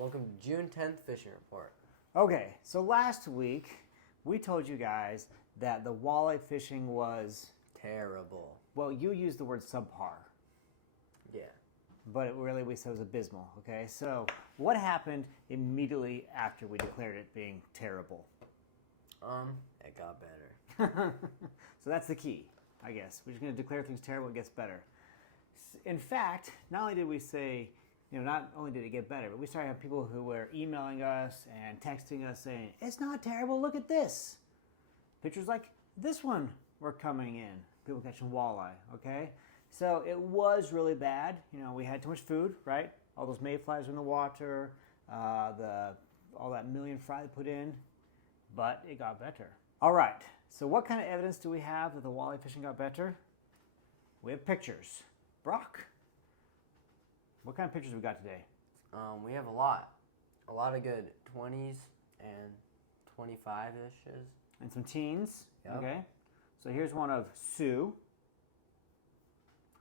Welcome to June 10th Fishing Report. Okay, so last week we told you guys that the walleye fishing was, Terrible. well, you used the word subpar, Yeah. but we said it was abysmal, okay? So what happened immediately after we declared it being terrible? It got better. So that's the key, I guess. We're just going to declare things terrible, it gets better. In fact, not only did we say, not only did it get better, but we started having people who were emailing us and texting us saying, it's not terrible, look at this. Pictures like this one were coming in, people catching walleye, okay? So it was really bad. We had too much food, right? All those mayflies in the water, all that million fry they put in, but it got better. All right, so what kind of evidence do we have that the walleye fishing got better? We have pictures. Brock, what kind of pictures we got today? We have a lot of good 20s and 25-ishes. And some teens. Yep. Okay. So here's one of Sue.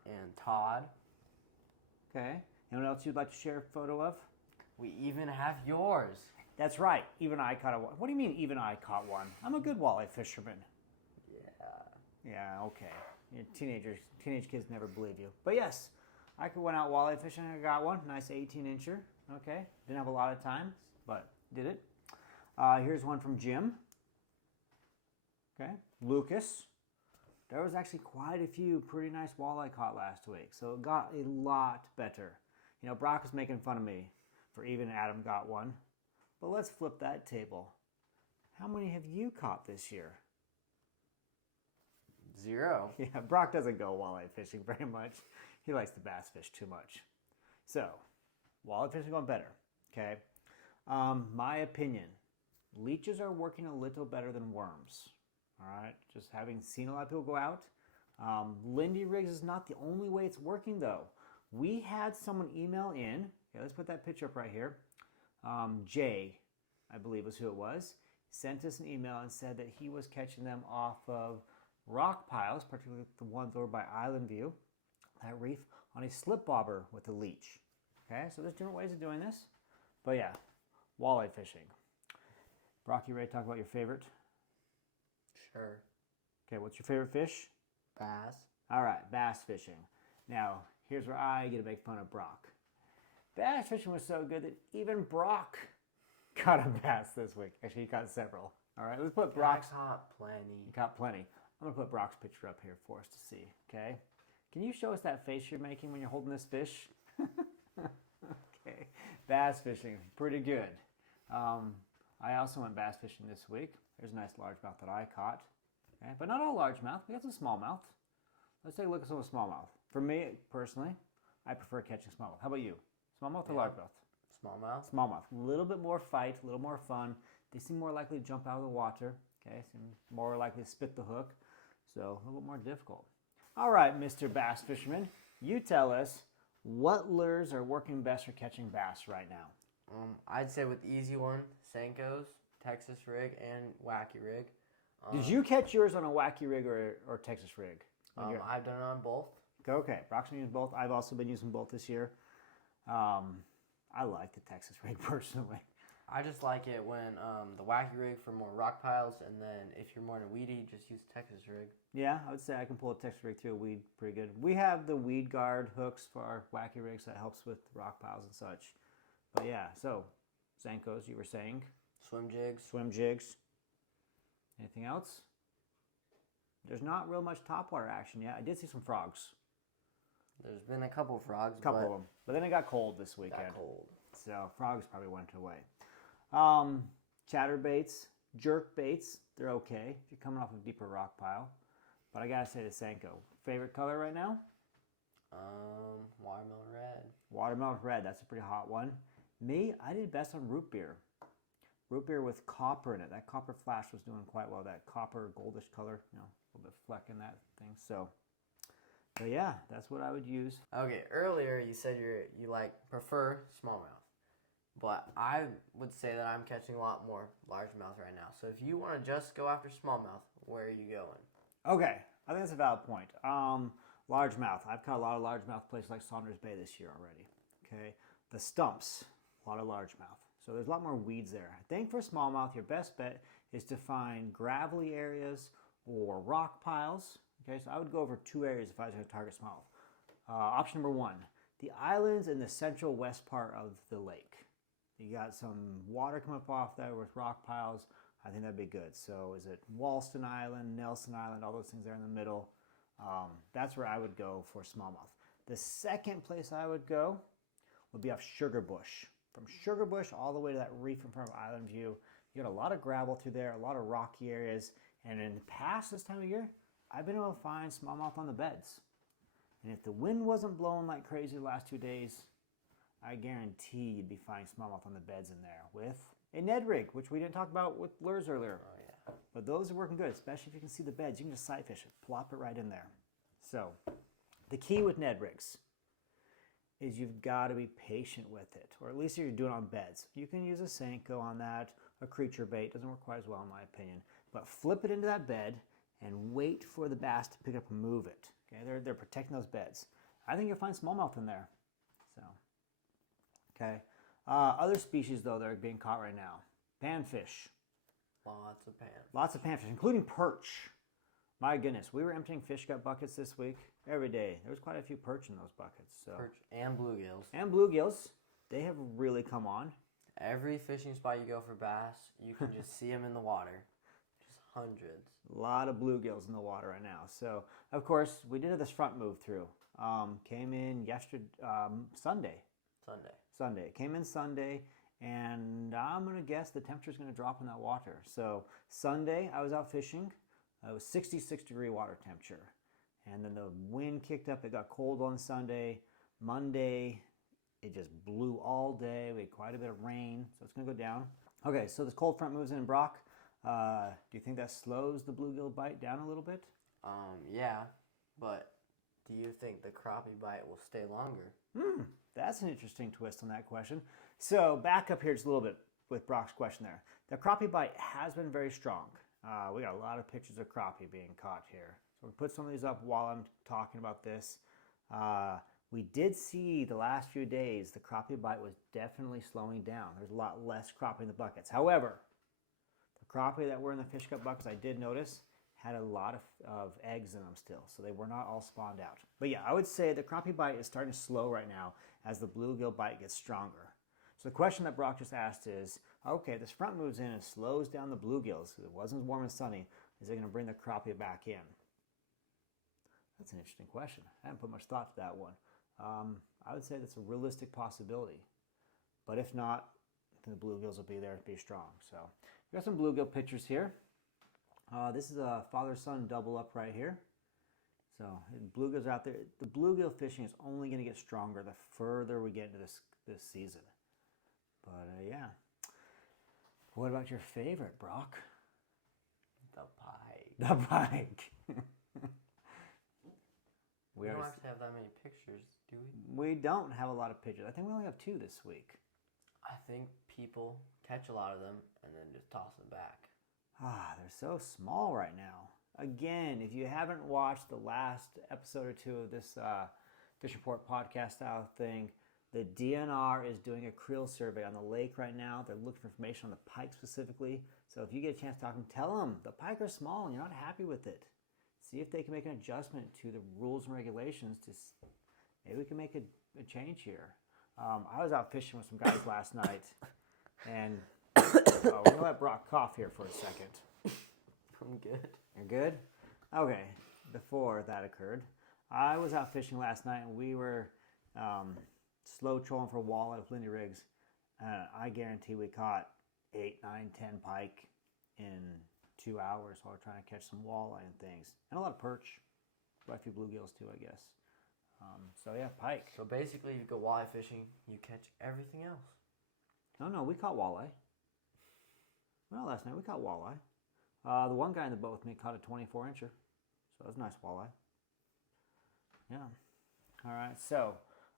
And Todd. Okay. Anyone else you'd like to share a photo of? We even have yours. That's right. Even I caught one. What do you mean even I caught one? I'm a good walleye fisherman. Yeah. Yeah, okay. Teenage kids never believe you. But yes, I went out walleye fishing and I got one. Nice 18-incher. Okay. Didn't have a lot of time, but did it. Here's one from Jim. Okay. Lucas. There was actually quite a few pretty nice walleye caught last week, so it got a lot better. Brock was making fun of me for even Adam got one. But let's flip that table. How many have you caught this year? 0. Yeah, Brock doesn't go walleye fishing very much. He likes to bass fish too much. So, walleye fishing going better, okay? My opinion, leeches are working a little better than worms. All right, just having seen a lot of people go out. Lindy rigs is not the only way it's working though. We had someone email in, okay, let's put that picture up right here. Jay, I believe was who it was, sent us an email and said that he was catching them off of rock piles, particularly the ones over by Island View, that reef, on a slip bobber with a leech. Okay, so there's different ways of doing this. But yeah, walleye fishing. Brock, you ready to talk about your favorite? Sure. Okay, what's your favorite fish? Bass. All right, bass fishing. Now, here's where I get to make fun of Brock. Bass fishing was so good that even Brock caught a bass this week. Actually, he caught several. All right, let's put Brock's. I caught plenty. You caught plenty. I'm going to put Brock's picture up here for us to see, okay? Can you show us that face you're making when you're holding this fish? Okay, bass fishing, pretty good. I also went bass fishing this week. There's a nice largemouth that I caught. Okay? But not all largemouth. We got some smallmouth. Let's take a look at some of smallmouth. For me, personally, I prefer catching smallmouth. How about you? Smallmouth or largemouth? Smallmouth. Smallmouth. A little bit more fight, a little more fun. They seem more likely to jump out of the water. Okay, seem more likely to spit the hook. So a little bit more difficult. All right, Mr. Bass Fisherman, you tell us what lures are working best for catching bass right now. I'd say with the easy one, Senko's, Texas rig, and Wacky rig. Did you catch yours on a Wacky rig or Texas rig? I've done it on both. Okay, Brock's been using both. I've also been using both this year. I like the Texas rig personally. I just like it when the Wacky rig for more rock piles, and then if you're more in a weedy, just use Texas rig. Yeah, I would say I can pull a Texas rig through a weed pretty good. We have the weed guard hooks for our Wacky rigs that helps with rock piles and such. But yeah, so Senko's, you were saying? Swim jigs. Swim jigs. Anything else? There's not real much topwater action yet. I did see some frogs. There's been a couple of frogs. A couple of them. But then it got cold this weekend. Got cold. So frogs probably went away. Chatterbaits, jerk baits, they're okay if you're coming off a deeper rock pile. But I gotta say the Senko. Favorite color right now? Watermelon red. Watermelon red, that's a pretty hot one. Me, I did best on root beer. Root beer with copper in it. That copper flash was doing quite well. That copper goldish color, a little bit of fleck in that thing. So yeah, that's what I would use. Okay, earlier you said you prefer smallmouth. But I would say that I'm catching a lot more largemouth right now. So if you want to just go after smallmouth, where are you going? Okay, I think that's a valid point. Largemouth. I've caught a lot of largemouth places like Saunders Bay this year already. Okay, the stumps. a lot of largemouth. So there's a lot more weeds there. I think for smallmouth, your best bet is to find gravelly areas or rock piles. Okay, so I would go over 2 areas if I was going to target smallmouth. Option number 1, the islands in the central west part of the lake. You got some water coming up off there with rock piles. I think that'd be good. So is it Walston Island, Nelson Island, all those things there in the middle? That's where I would go for smallmouth. The second place I would go would be off Sugar Bush. From Sugar Bush all the way to that reef in front of Island View, you got a lot of gravel through there, a lot of rocky areas. And in the past this time of year, I've been able to find smallmouth on the beds. And if the wind wasn't blowing like crazy the last 2 days, I guarantee you'd be finding smallmouth on the beds in there with a Ned rig, which we didn't talk about with lures earlier. Oh, yeah. But those are working good, especially if you can see the beds. You can just sight fish it, plop it right in there. So the key with Ned rigs is you've got to be patient with it, or at least if you're doing it on beds. You can use a Senko on that, a creature bait. Doesn't work quite as well in my opinion. But flip it into that bed and wait for the bass to pick up and move it. Okay, they're protecting those beds. I think you'll find smallmouth in there. So, okay. Other species, though, that are being caught right now. Panfish. Lots of pan. Lots of panfish, including perch. My goodness, we were emptying fish gut buckets this week every day. There was quite a few perch in those buckets. So. Perch and bluegills. And bluegills. They have really come on. Every fishing spot you go for bass, you can just see them in the water. Just hundreds. A lot of bluegills in the water right now. So, of course, we did have this front move through. Came in yesterday, Sunday. Came in Sunday, and I'm going to guess the temperature's going to drop in that water. So Sunday, I was out fishing. It was 66-degree water temperature. And then the wind kicked up. It got cold on Sunday. Monday, it just blew all day. We had quite a bit of rain, so it's going to go down. Okay, so this cold front moves in, Brock. Do you think that slows the bluegill bite down a little bit? Yeah, but do you think the crappie bite will stay longer? That's an interesting twist on that question. So back up here just a little bit with Brock's question there. The crappie bite has been very strong. We got a lot of pictures of crappie being caught here. So we'll put some of these up while I'm talking about this. We did see the last few days the crappie bite was definitely slowing down. There's a lot less crappie in the buckets. However, the crappie that were in the fish gut buckets, I did notice, had a lot of eggs in them still, so they were not all spawned out. But yeah, I would say the crappie bite is starting to slow right now as the bluegill bite gets stronger. So the question that Brock just asked is, okay, this front moves in and slows down the bluegills. It wasn't as warm and sunny. Is it going to bring the crappie back in? That's an interesting question. I haven't put much thought to that one. I would say that's a realistic possibility. But if not, the bluegills will be there to be strong. So we got some bluegill pictures here. This is a father-son double up right here. So bluegills out there. The bluegill fishing is only going to get stronger the further we get into this season. But yeah. What about your favorite, Brock? The pike. The pike. We don't actually have that many pictures, do we? We don't have a lot of pictures. I think we only have 2 this week. I think people catch a lot of them and then just toss them back. They're so small right now. Again, if you haven't watched the last episode or 2 of this Fish Report podcast style thing, the DNR is doing a creel survey on the lake right now. They're looking for information on the pike specifically. So if you get a chance to talk to them, tell them the pike are small and you're not happy with it. See if they can make an adjustment to the rules and regulations. Maybe we can make a change here. I was out fishing with some guys last night, and we're going to let Brock cough here for a second. I'm good. You're good? Okay. Before that occurred, I was out fishing last night, and we were slow trolling for walleye with Lindy rigs. I guarantee we caught 8, 9, 10 pike in 2 hours while we're trying to catch some walleye and things. And a lot of perch. Quite a few bluegills too, I guess. So yeah, pike. So basically, if you go walleye fishing, you catch everything else. No, we caught walleye. Well, last night we caught walleye. The one guy in the boat with me caught a 24-incher. So that was a nice walleye. Yeah. All right, so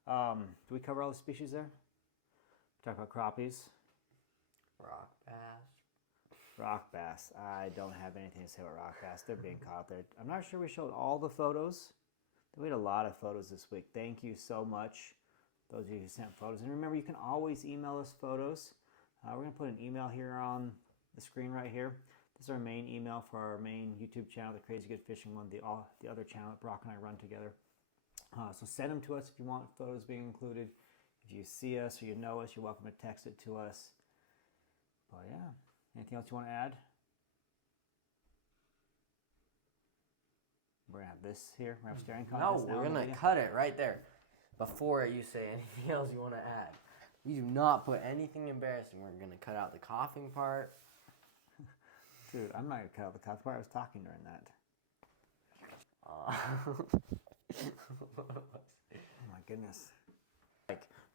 do we cover all the species there? We talked about crappies. Rock bass. Rock bass. I don't have anything to say about rock bass. They're being caught there. I'm not sure we showed all the photos. We had a lot of photos this week. Thank you so much. those of you who sent photos. And remember, you can always email us photos. We're going to put an email here on the screen right here. This is our main email for our main YouTube channel, the Crazy Good Fishing one, the other channel that Brock and I run together. So send them to us if you want photos being included. If you see us or you know us, you're welcome to text it to us. But yeah, anything else you want to add? We're going to have this here. We're going to have staring contest. No, we're going to cut it right there before you say anything else you want to add. We do not put anything embarrassing. We're going to cut out the coughing part. Dude, I'm not going to cut out the coughing part. I was talking during that. Oh my goodness.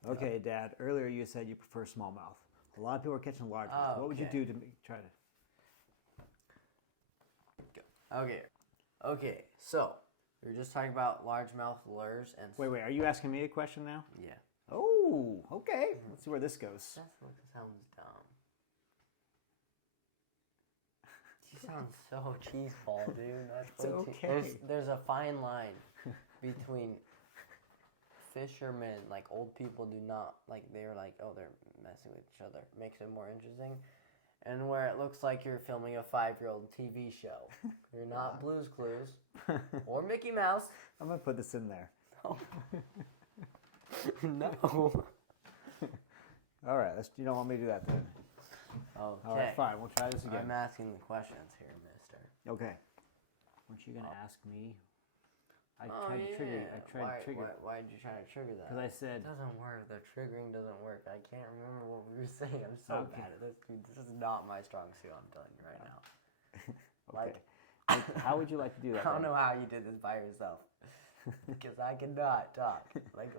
Okay, Dad, earlier you said you prefer smallmouth. A lot of people are catching largemouth. What would you do to try to... Okay, so we were just talking about largemouth lures and... Wait, are you asking me a question now? Yeah. Oh, okay. Let's see where this goes. That sounds dumb. You sound so cheeseball, dude. It's okay. There's a fine line between fishermen, like old people do not, like they're like, oh, they're messing with each other. Makes it more interesting. And where it looks like you're filming a 5-year-old TV show. You're not Blue's Clues or Mickey Mouse. I'm going to put this in there. No. All right, you don't want me to do that then. Okay. All right, fine. We'll try this again. I'm asking the questions here, mister. Okay. Weren't you going to ask me? I tried to trigger you. Why did you try to trigger that? Because I said... It doesn't work. The triggering doesn't work. I can't remember what we were saying. I'm so bad at this. Dude, this is not my strong suit, I'm telling you right now. Okay. How would you like to do that? I don't know how you did this by yourself. Because I cannot talk. Like